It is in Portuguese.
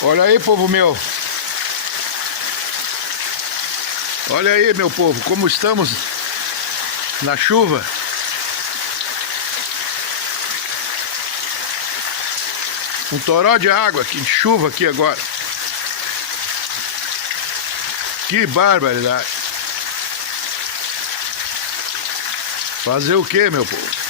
Olha aí, povo meu. Olha aí, meu povo, como estamos na chuva. Um toró de água, que chuva aqui agora. Que barbaridade. Fazer o quê, meu povo?